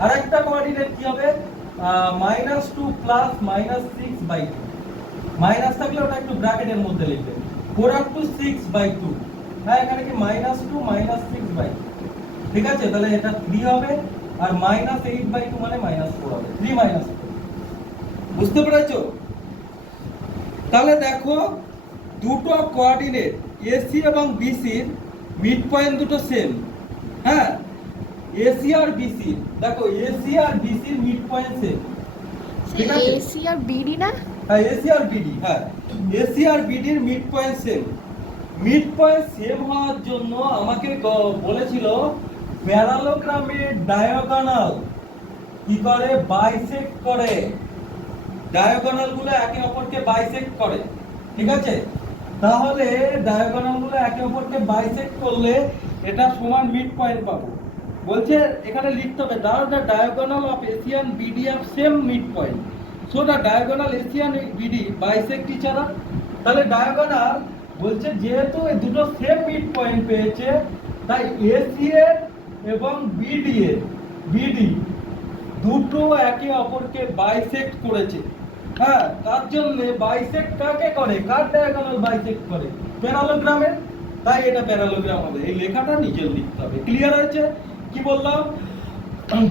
আর একটা কোঅর্ডিনেট কি হবে -2 প্লাস -6/2। মাইনাস থাকলে ওটা একটু ব্র্যাকেটের মধ্যে লিখবে, 4 up to 6/2। হ্যাঁ এখানে কি -2 -6/2। ঠিক আছে, তাহলে এটা 3 হবে, আর -8/2 মানে -4 হবে, 3 4। বুঝতে পেরেছো? তাহলে দেখো দুটো কোঅর্ডিনেট এসি এবং বিসির মিড পয়েন্ট দুটো সেম। হ্যাঁ এসি আর বিসি, দেখো এসি আর বিসির মিড পয়েন্ট সেম। ঠিক আছে, এসি আর বিডি না? হ্যাঁ এসি আর বিডি, হ্যাঁ এসি আর বিডির mid point same. Mid point same হওয়ার জন্য আমাকে বলেছিল প্যারালোগ্রামের ডায়াগোনাল কি করে, বাইসেক্ট করে। ডায়াগোনাল গুলো একে অপরকে বাইসেক্ট করে। ঠিক আছে, তাহলে ডায়াগোনাল গুলো একে অপরকে বাইসেক্ট করলে এটা সমান মিড পয়েন্ট পাবো। বলছে এখানে লিখতে হবে the diagonal of AC and BD have same mid point, so the diagonal AC and BD bisect each other. তাহলে ডায়াগোনাল বলছে যেহেতু এই দুটো সেম মিড পয়েন্ট পেয়েছে, তাই এসি এর এবং বিডি দুটো একে অপরকে বাইসেক্ট করেছে। হ্যাঁ তার জন্য বাইসেক্ট কাকে করে, কার ডায়াগোনাল বাইসেক্ট করে, প্যারালোগ্রামের। তাই এটা প্যারালোগ্রাম হবে, এই লেখাটা নিজের লিখতে হবে। ক্লিয়ার হয়েছে? কি বললাম,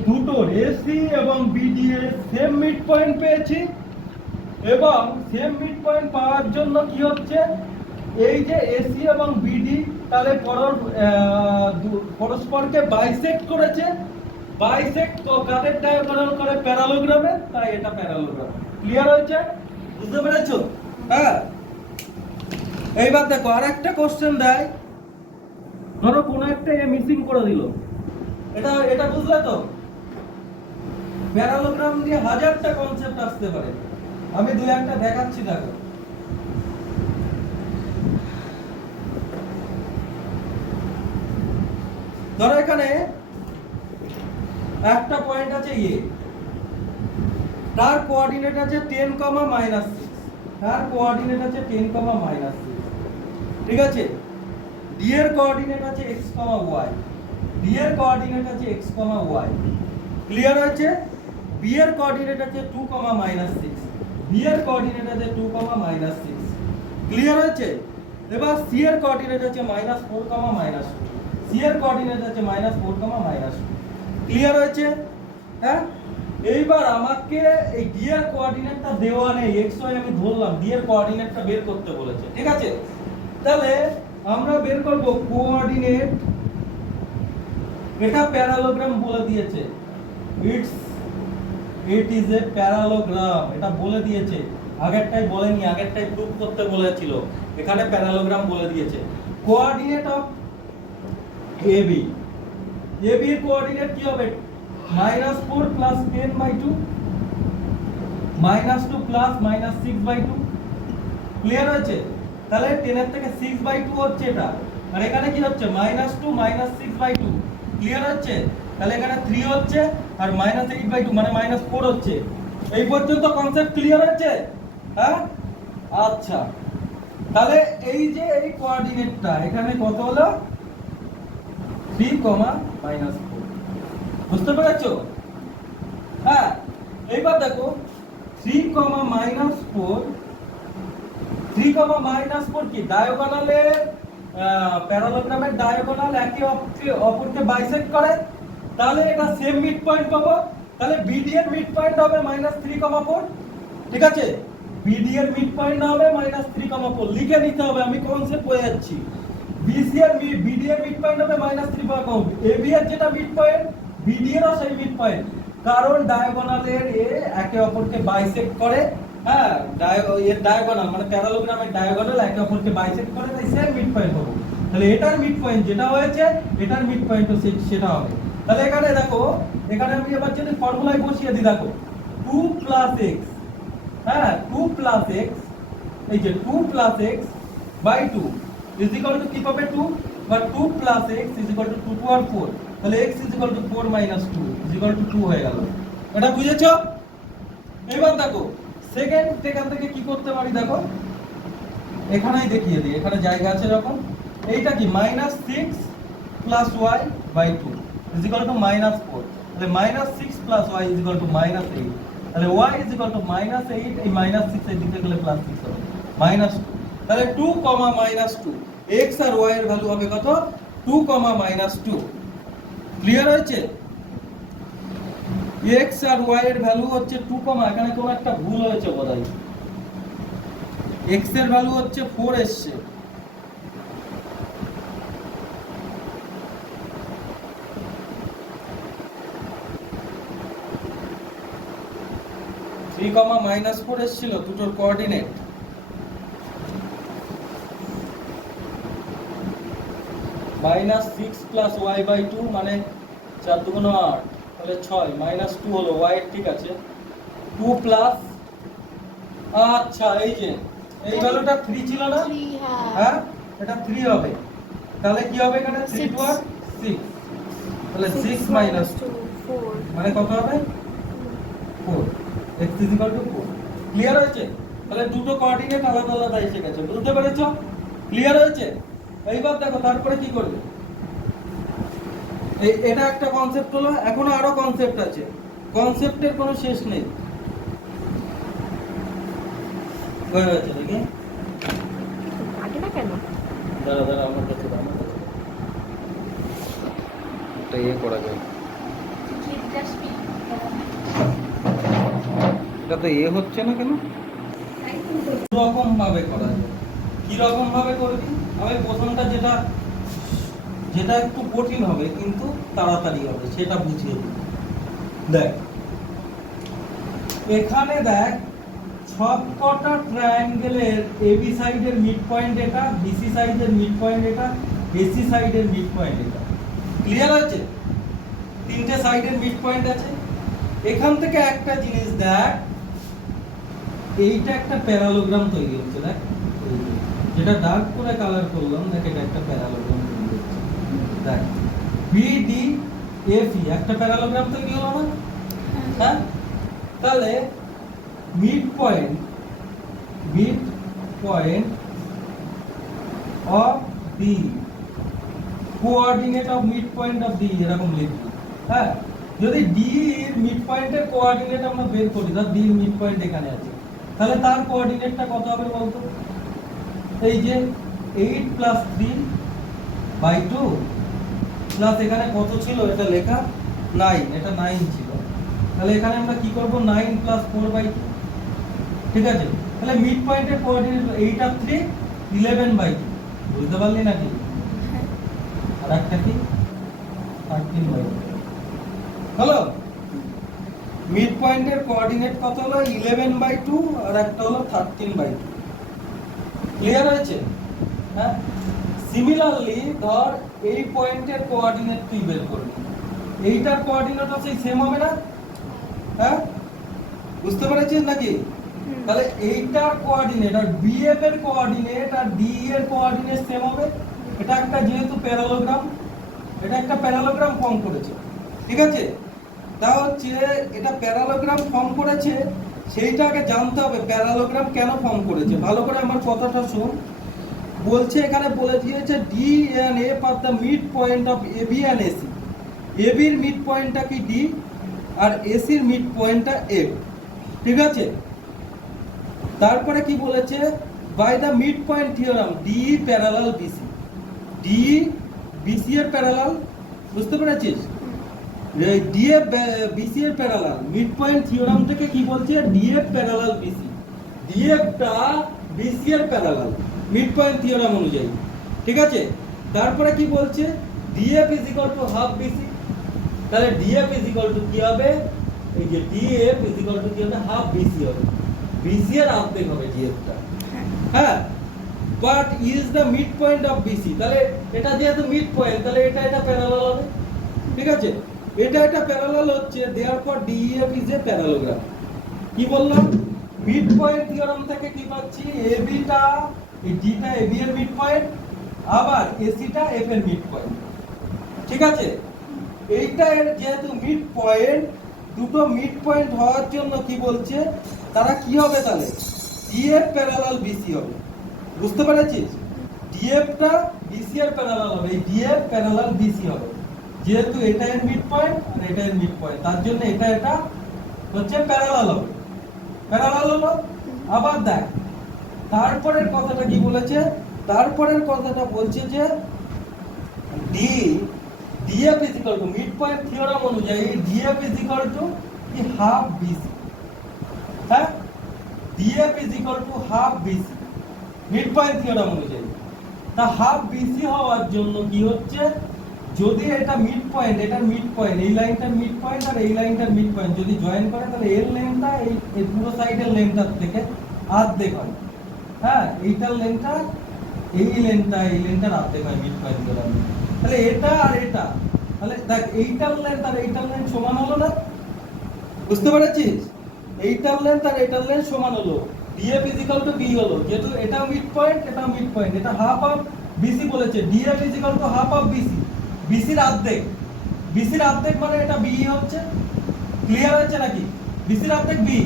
দুটো এসি এবং বিডি এর সেম মিড পয়েন্ট পেয়েছি, এবং সেম মিড পয়েন্ট পাওয়ার জন্য কি হচ্ছে, এই যে এসি এবং বিডি তাহলে পরস্পরকে বাইসেক্ট করেছে। বাইসেক্ট কাদের ডায়াগোনাল করে, প্যারালোগ্রামের, তাই এটা প্যারালোগ্রাম। ক্লিয়ার হয়েছে? বুঝতে পেরেছো? হ্যাঁ এইবার দেখো আরেকটা কোশ্চেন দেয়, ধরো কোন একটা এ মিসিং করে দিল, এটা বুঝলে তো? প্যারালোগ্রাম দিয়ে হাজারটা কনসেপ্ট আসতে পারে, আমি দুই একটা দেখাচ্ছি। দেখো ধরো এখানে একটা পয়েন্ট আছে এ, তার কোঅর্ডিনেট আছে 10, -6, তার কোঅর্ডিনেট আছে 10, -6। ঠিক আছে, ডি এর কোঅর্ডিনেট আছে x, y, ডি এর কোঅর্ডিনেট আছে x, y। ক্লিয়ার হয়েছে? বি এর কোঅর্ডিনেট আছে 2, -6, বি এর কোঅর্ডিনেট আছে 2, -6। ক্লিয়ার হয়েছে? এবার সি এর কোঅর্ডিনেট আছে -4, -2, সি এর কোঅর্ডিনেট আছে -4, -2। ক্লিয়ার হয়েছে? হ্যাঁ এইবার আমাকে এই ডি এর কোঅর্ডিনেটটা দেওয়া নেই, x y আমি ধরলাম, ডি এর কোঅর্ডিনেটটা বের করতে বলেছে। ঠিক আছে, তাহলে আমরা বের করব কোঅর্ডিনেট, এটা প্যারালোগ্রাম বলে দিয়েছে, ইট ইজ এ প্যারালোগ্রাম, এটা বলে দিয়েছে। আগেরটাই বলেনি, আগেরটাই প্রুফ করতে বলেছিল, এখানে প্যারালোগ্রাম বলে দিয়েছে। কোঅর্ডিনেট অফ এবি, এবি এর কোঅর্ডিনেট কি হবে, -4 + 10/2। -2 প্লাস -6/2 ক্লিয়ার হয়েছে? তাহলে 10 এর থেকে 6/2 হচ্ছে এটা, আর এখানে কি হচ্ছে -2 -6/2 ক্লিয়ার হচ্ছে? তাহলে এখানে 3 হচ্ছে আর -8/2 মানে -4 হচ্ছে। এই পর্যন্ত কনসেপ্ট ক্লিয়ার হচ্ছে? হ্যাঁ, আচ্ছা। তাহলে এই যে এই কোঅর্ডিনেটটা এখানে কত হলো 3, -4 বুঝতে পেরেছো? হ্যাঁ, এইবার দেখো 3, -4 3, কি ডায়াগোনালের প্যারালোগ্রামের ডায়াগোনাল একে অপরকে বাইসেক্ট করে, তাহলে এটা সেম মিড পয়েন্ট পাবো। তাহলে বিডি এর মিড পয়েন্ট হবে -3, 4 ঠিক আছে? বিডি এর মিড পয়েন্ট হবে -3, 4 লিখে নিতে হবে, আমি কনসেপ্ট বলে যাচ্ছি। বিসি এর বিডি এর মিড পয়েন্ট হবে -3, 4 এবি এর যেটা মিড পয়েন্ট বিডি এরও সেই মিড পয়েন্ট, কারণ ডায়াগোনালের এ একে অপরকে বাইসেক্ট করে। হ্যাঁ, এর ডায়াগোনাল মানে প্যারালোগ্রামের ডায়াগোনাল একে অপরকে বাইসেক্ট করে, তাই সেম মিড পয়েন্ট পাবো। তাহলে এটার মিড পয়েন্ট যেটা হয়েছে এটার মিড পয়েন্টও সেটা হবে। তাহলে এখানে দেখো, এখানে আমি এবার যদি ফর্মুলায় বসিয়ে দিই, দেখো 2 + x, হ্যাঁ 2 + x, এই যে 2 + x / 2 ইজ ইকুয়াল টু কি পাবে 2, বা 2 + x ইজ ইকুয়াল টু 2 2 আর 4, তাহলে x is equal two 4 - 2 is equal two 2 হয়ে গেল। এটা বুঝেছো? এবার দেখো সেকেন্ড এখান থেকে কি করতে পারি, দেখো এখানেই দেখিয়ে দিই, এখানে জায়গা আছে যখন। এইটা কি -6 + y / 2 ইজ ইকুয়াল টু -4, তাহলে -6 + y ইজ ইকুয়াল টু -8, তাহলে y ইজ ইকুয়াল টু -8, এই -6 এর দিকে গেলে +6 হবে, -2। তাহলে 2, -2 x আর y এর ভ্যালু হবে কত 2, -2 ক্লিয়ার হয়েছে? x আর y এর ভ্যালু হচ্ছে 2, এখানে কোনো একটা ভুল হয়েছে বোধহয়, x এর ভ্যালু হচ্ছে 4 এসছে, -4 এসেছিল দুটোর কোঅর্ডিনেট। -6 + y/2 মানে 4 × 2 = 8, তাহলে 6 -2 হলো y এর, ঠিক আছে। 2 প্লাস, আচ্ছা এই যে এই ভ্যালুটা 3 ছিল না? 3, হ্যাঁ, এটা 3 হবে। তাহলে কি হবে এখানে 3 2 আর 6, তাহলে 6 - 2 4 মানে কত হবে 4, x = 4 ক্লিয়ার হয়েছে? তাহলে দুটো কোঅর্ডিনেট আলাদা আলাদা এসে গেছে, বুঝতে পেরেছো? ক্লিয়ার হয়েছে? এইবার দেখো তারপরে কি করবে, এটা একটা কনসেপ্ট হলো, এখনো আরো কনসেপ্ট আছে, কনসেপ্টের কোনো শেষ নেই। হয়ে গেছে দেখি, আগে না কেন দাঁড়া আমার কাছে দাও, একটা ইয়ে করা যায়, এটা তো ইয়ে হচ্ছে না কেন? রকম ভাবে করা যায়। কি রকম ভাবে করবি? আমি প্রথমটা যেটা একটু কঠিন হবে কিন্তু তাড়াতাড়ি হবে সেটা বুঝিয়ে দিই। দেখ এখানে দেখ সবকটা ট্রায়াঙ্গেলের এবি সাইডের মিড পয়েন্ট এটা, বিসি সাইডের মিড পয়েন্ট এটা, এসি সাইডের মিড পয়েন্ট এটা। ক্লিয়ার হয়েছে? তিনটে সাইডের মিড পয়েন্ট আছে। এখান থেকে একটা জিনিস দেখ, এইটা একটা প্যারালোগ্রাম তৈরি হচ্ছে, দেখ যেটা ডার্ক করে কালার করলাম, দেখ এটা একটা প্যারালোগ্রাম তৈরি হচ্ছে। দেখ বিডি এফই একটা প্যারালোগ্রাম তৈরি হলো না? হ্যাঁ, তাহলে mid point of D, coordinate of mid point of D, এরকম লিখবি। হ্যাঁ, যদি ডি এর মিড পয়েন্টের কোঅর্ডিনেট আমরা বের করি, ধর ডি এর মিড পয়েন্ট এখানে আছে, তাহলে তার কোঅর্ডিনেটটা কত হবে বলতো? এই যে 8 + 3/2 প্লাস এখানে কত ছিল এটা লেখা 9, এটা 9 ছিল, তাহলে এখানে আমরা কি করব 9 + 4/2, ঠিক আছে। তাহলে মিড পয়েন্টের কোঅর্ডিনেট 8 আর 3 11/2, বুঝতে পারলি নাকি? আর একটা কি 13/2 হলো। মিড পয়েন্টের কোঅর্ডিনেট কত হলো 11/2 আর একটা হলো 13/2। ক্লিয়ার হয়েছে? হ্যাঁ, সিমিলারলি ধর এই পয়েন্টের কোঅর্ডিনেট তুই বের করবি, এইটার কোঅর্ডিনেটও সেই সেম হবে না? হ্যাঁ, বুঝতে পেরেছিস নাকি? তাহলে এইটার কোঅর্ডিনেট আর বিএফ এর কোঅর্ডিনেট আর ডি এর কোঅর্ডিনেট সেম হবে। এটা একটা যেহেতু প্যারালোগ্রাম, এটা একটা প্যারালোগ্রাম ফর্ম করেছে, ঠিক আছে? তা হচ্ছে এটা প্যারালোগ্রাম ফর্ম করেছে, সেইটা আগে জানতে হবে প্যারালোগ্রাম কেন ফর্ম করেছে। ভালো করে আমার কথাটা শোন। বলছে এখানে বলে দিয়েছে D and F are the mid point of A B and AC. A বির মিড পয়েন্টটা কি ডি আর এসির মিড পয়েন্টটা এফ, ঠিক আছে? তারপরে কি বলেছে, by the mid point theorem D parallel BC. D BC এর প্যারালাল, বুঝতে পেরেছিস? ডিএফ বিসি এর প্যারালাল, মিড পয়েন্ট থিওরাম থেকে কি বলছে, ডিএফ প্যারালাল বিসি। ডিএফটা বিসি এর প্যারালাল মিড পয়েন্ট থিওরাম অনুযায়ী, ঠিক আছে? তারপরে কি বলছে, DF is equal to half BC. তাহলে ডিএফ ইজ ইকুয়াল টু কি হবে, এই যে ডিএফ ইজ ইকুয়াল টু কি হবে, হাফ বিসি হবে। বিসি এর অর্ধেক হবে ডিএফটা, হ্যাঁ। But is the mid point of BC. তাহলে এটা যেহেতু মিড পয়েন্ট, তাহলে এটা প্যারালাল হবে, ঠিক আছে? এটা প্যারালাল হচ্ছে, therefore DF is a parallelogram. কি বললাম, মিড পয়েন্ট থিওরাম থেকে কি পাচ্ছি, এবিটা এই ডিটা এবি এর মিড পয়েন্ট, আবার এসিটা এফ এর মিড পয়েন্ট, ঠিক আছে? এইটা এর যেহেতু মিড পয়েন্ট, দুটো মিড পয়েন্ট হওয়ার জন্য কি বলছে, তারা কি হবে, তাহলে ডিএফ প্যারালাল বিসি হবে। বুঝতে পেরেছিস? ডিএফটা বিসি এর প্যারালাল হবে, এই ডিএফ প্যারালাল বিসি হবে, যেহেতু এটা এর মিড পয়েন্ট আর এটা এর মিড পয়েন্ট, তার জন্য এটা হচ্ছে প্যারালাল হবে। প্যারালাল হলো। আবার দেখ তারপরের কথাটা কি বলেছে, তারপরের কথাটা বলছে যে D DF is equal to mid point theorem অনুযায়ী ডিএফ ইজ ইকুয়াল টু কি হাফ বিসি, হ্যাঁ? DF is equal to half BC mid point theorem অনুযায়ী। তা হাফ বিসি হওয়ার জন্য কি হচ্ছে, যদি এটা মিড পয়েন্ট, এটার মিড পয়েন্ট, এই লাইনটার মিড পয়েন্ট আর এই লাইনটার মিড পয়েন্ট যদি জয়েন করে, তাহলে এর লেন্থটা এই পুরো সাইডের লেন্থটার থেকে অর্ধেক হয়, হ্যাঁ। এইটার লেন্থটা এই লেন্থটার অর্ধেক হয় মিড পয়েন্ট থিওরাম। তাহলে এটা আর এটা, তাহলে দেখ এইটার লেন্থ আর এইটার লেন্থ সমান হলো না? বুঝতে পেরেছিস? এইটার লেন্থ আর এইটার লেন্থ সমান হলো, DF is equal to B হলো, যেহেতু এটাও মিড পয়েন্ট এটাও মিড পয়েন্ট, এটা হাফ অফ বিসি বলেছে, DF is equal to half of BC. বিসির অর্ধেক, বিসির অর্ধেক মানে এটা বি হচ্ছে। ক্লিয়ার হচ্ছে নাকি? বিসির অর্ধেক বি,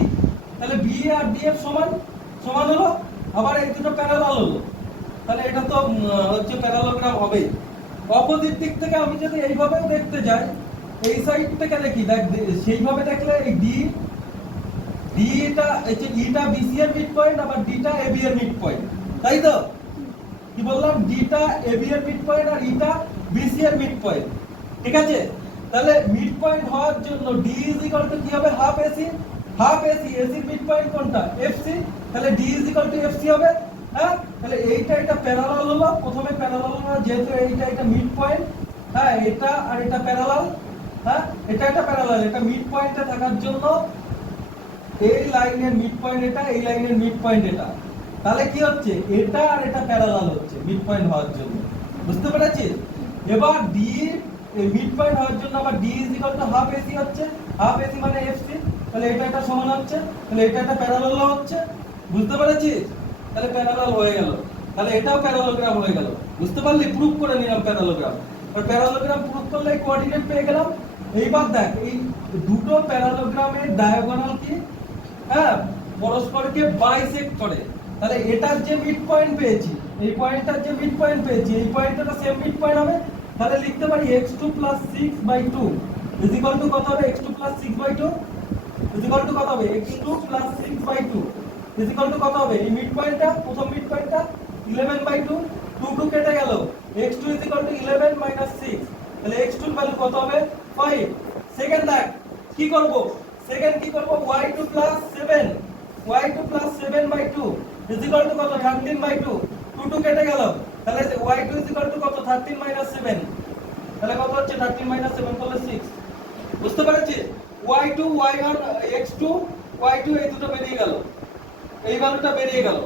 তাহলে বি আর ডিএফ সমান সমান হলো, আবার এই দুটো প্যারালাল হলো, তাহলে এটা তো হচ্ছে প্যারালোগ্রাম হবে। অপোজিট দিক থেকে আমি যদি এইভাবেও দেখতে যাই, এই সাইড থেকে দেখি, দেখ সেইভাবে দেখলে এই ডিটা এই যে ইটা বিসি এর মিড পয়েন্ট, আবার ডিটা এবি এর মিড পয়েন্ট, তাই তো? কি বললাম, ডিটা এবি এর মিড পয়েন্ট আর ইটা বিসি এর মিড পয়েন্ট, ঠিক আছে? তাহলে মিড পয়েন্ট হওয়ার জন্য ডি ইজ ইকুয়াল টু কি হবে, হাফ এসি। হাফ এসি, এসির মিড পয়েন্ট কোনটা, এফসি, তাহলে D is equal two FC হবে, হ্যাঁ। তাহলে এটা প্যারালাল হলো, প্রথমে প্যারালাল হলো যেহেতু এটা মিড পয়েন্ট, হ্যাঁ। এটা আর এটা প্যারালাল, হ্যাঁ। এটা প্যারালাল, এটা মিড পয়েন্টে থাকার জন্য এই লাইনের মিড পয়েন্ট এটা, এই লাইনের মিড পয়েন্ট এটা, তাহলে কি হচ্ছে, এটা আর এটা প্যারালাল হচ্ছে মিড পয়েন্ট হওয়ার জন্য। বুঝতে পেরেছিস? এবার ডি মিড পয়েন্ট হওয়ার জন্য আবার D is equal to half AC হচ্ছে, হাফ এসি মানে এফসি, তাহলে এটা সমান হচ্ছে, তাহলে এটা প্যারালাল হচ্ছে। বুঝতে পেরেছিস? তাহলে প্যারালাল হয়ে গেল, তাহলে এটাও প্যারালোগ্রাম হয়ে গেল। বুঝতে পারলি? প্রুফ করে নিলাম প্যারালোগ্রাম। আর প্যারালোগ্রাম প্রুফ করলে এই কোঅর্ডিনেট পেয়ে গেলাম। এইবার দেখ এই দুটো প্যারালোগ্রামের ডায়াগোনাল কি, হ্যাঁ, পরস্পরকে বাইসেক্ট করে। তাহলে এটার যে মিড পয়েন্ট পেয়েছি, এই পয়েন্টটার যে মিড পয়েন্ট পেয়েছি, এই পয়েন্টটা সেম মিড পয়েন্ট হবে। তাহলে লিখতে পারি x2 + 6/2 ইজ ইকুয়াল টু কত হবে, x2 + 6/2 ইজ ইকুয়াল টু কত হবে, x2 + 6/2 ইজ ইকুয়াল টু কত হবে, এই মিড পয়েন্টটা, প্রথম মিড পয়েন্টটা 11/2, 2 কেটে গেল, x2 ইজ ইকুয়াল টু 11 - 6, তাহলে x2 এর ভ্যালু কত হবে, 5। সেকেন্ড দেখ কি করব, সেকেন্ড কি করব, y2 + 7, y2 + 7/2 is equal to কত, 13/2, 2 কেটে গেল, তাহলে y2 ইজ ইকুয়াল টু কত, 13 - 7, তাহলে কত হচ্ছে, 13 - 7 করলে 6। বুঝতে পেরেছিস? y2 y1 x2 y2 এই দুটো বেরিয়ে গেল, এই ভ্যালুটা বেরিয়ে গেল।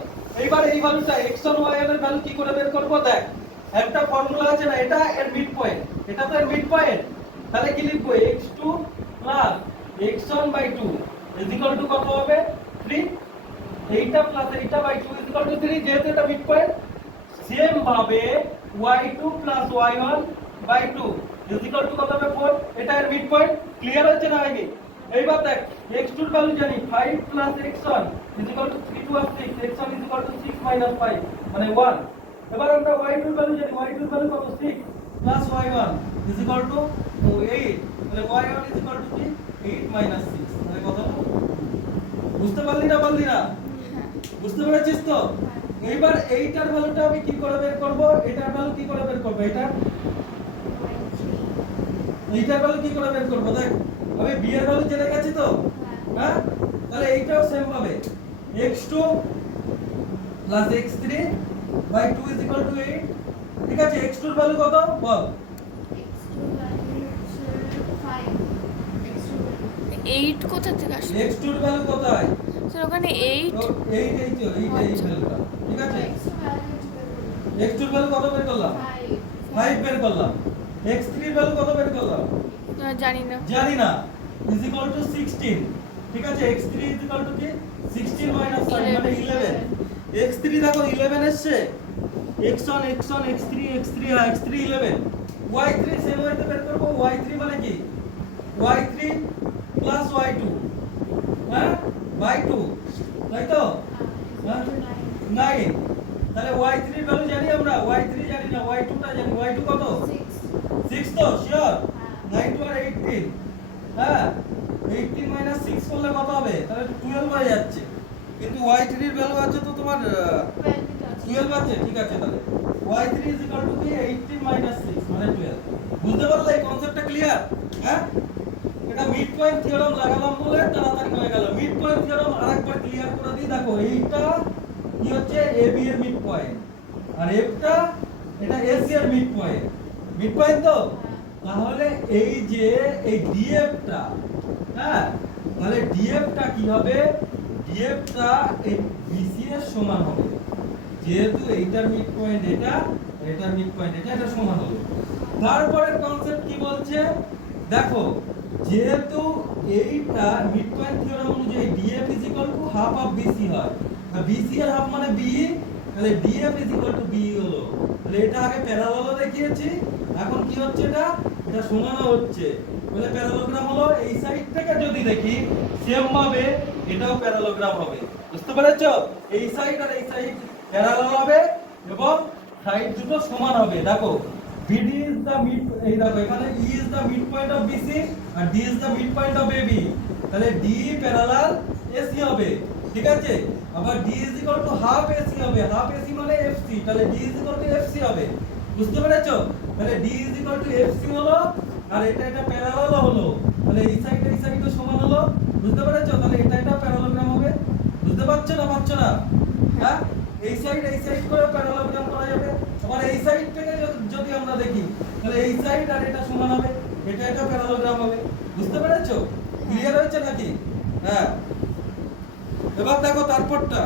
এইবার এই ভ্যালুটা x1 y1 এর ভ্যালু কি করে বের করব, দেখ একটা ফর্মুলা আছে না, এটা এর মিড পয়েন্ট, এটা তো এর মিড পয়েন্ট, তাহলে কি লিখবো, x2 + x1/2 is equal to কত হবে 3 এইটা প্লাস এইটা বাই 2 ইজ ইকুয়াল টু 3 যেহেতু এটা মিড পয়েন্ট সেম ভাবে y2 plus y1 by 2 is equal to কত হবে 4 এটা এর মিড পয়েন্ট ক্লিয়ার হচ্ছে না হয়নি এইবার দেখ x2 এর ভ্যালু জানি 5 plus x1 is equal to 3 to 6 x1 is equal to 6 minus 5 মানে 1 এবার আমরা y2 এর ভ্যালু জানি y2 এর ভ্যালু কত 6 plus y1 is equal to 8 তাহলে y1 ইজ ইকুয়াল টু কি 8 মাইনাস 6 তাহলে কত বুঝতে পারলি না বুঝতে পেরেছিস তো এইবার এইটার ভ্যালুটা আমি কি করে বের করব এটার ভ্যালু কি করে বের করব এইটার ভ্যালু কি করে বের করব দেখ আমি b এর ভ্যালু জেনে গেছি তো হ্যাঁ তাহলে এইটাও সেম পাবে x2 plus x3 by 2 is equal to 8 ঠিক আছে x2 এর ভ্যালু কত বল এইট কোথা থেকে আসবে x2 এর ভ্যালু কোথায় স্যার ওখানে এইট তো এই ভ্যালুটা ঠিক আছে x2 এর ভ্যালু কত বের করলাম 5 বের করলাম x3 এর ভ্যালু কত বের করলাম জানি না ইজ ইকুয়াল টু 16 ঠিক আছে x3 ইজ ইকুয়াল টু কি 16 মাইনাস 5 মানে 11 x3 দেখো 11 এসছে x1 x3 হ্যাঁ x3 11 y3 সেম ওয়েতে বের করব y3 মানে কি y3 প্লাস y2 হ্যাঁ বাই 2 তাই তো হ্যাঁ 9 তাহলে y3 এর ভ্যালু জানি আমরা y3 জানি না y2 টা জানি y2 কত 6 তো শিওর 9 টু আর 18 হ্যাঁ 18 মাইনাস 6 করলে কত হবে তাহলে 12 হয়ে যাচ্ছে কিন্তু y3 এর ভ্যালু আছে তো তোমার 12 আছে ঠিক আছে তাহলে y3 ইজ ইকুয়াল টু কি 18 মাইনাস 6 মানে 12 বুঝতে পারলে এই কনসেপ্টটা ক্লিয়ার হ্যাঁ এটা মিড পয়েন্ট থিওরেম লাগালাম বলে তাড়াতাড়ি হয়ে গেল মিড পয়েন্ট থিওরেম আরেকবার ক্লিয়ার করে দিই দেখো এইটা কি হচ্ছে AB এর মিড পয়েন্ট আর Fটা এটা AC এর মিড পয়েন্ট তো তাহলে এই যে এই DFটা হ্যাঁ তাহলে DFটা কি হবে DFটা এই BC এর সমান হবে যেহেতু এইটার মিড পয়েন্ট এটা এটার মিড পয়েন্ট এটা সমান হবে তারপরের কনসেপ্ট কি বলছে দেখো যেহেতু এইটা মিড পয়েন্ট থিওরেম অনুযায়ী DF is equal to half of BC হয় আর BC এর হাফ মানে B তাহলে DF is equal two B হলো তাহলে এটা আগে প্যারালাল দেখিয়েছি এখন কি হচ্ছে এটা সমান হচ্ছে বলে প্যারালোগ্রাম হলো এই সাইড থেকে যদি দেখি সেম ভাবে এটাও প্যারালোগ্রাম হবে বুঝতে পেরেছো এই সাইড আর এই সাইড প্যারালাল হবে এবং সাইড দুটো সমান হবে দেখো BD is the mid এই দেখো এখানে E is the midpoint of BC আর D is the midpoint of AB তাহলে D প্যারালাল AC হবে ঠিক আছে আবার D is equal to half AC হবে half AC মানে FC তাহলে D is equal to FC হবে বুঝতে পেরেছো তাহলে D is equal to FC হলো আর এটা প্যারালাল হলো তাহলে এই সাইডটা সমান হলো বুঝতে পেরেছো তাহলে এটা প্যারালোগ্রাম হবে বুঝতে পারছো না হ্যাঁ এই সাইড করে প্যারালোগ্রাম করা যাবে আবার এই সাইড থেকে যদি আমরা দেখি তাহলে এই সাইড আর এটা সমান হবে এটা প্যারালোগ্রাম হবে বুঝতে পেরেছো ক্লিয়ার হয়েছে নাকি হ্যাঁ এবার দেখো তারপরটা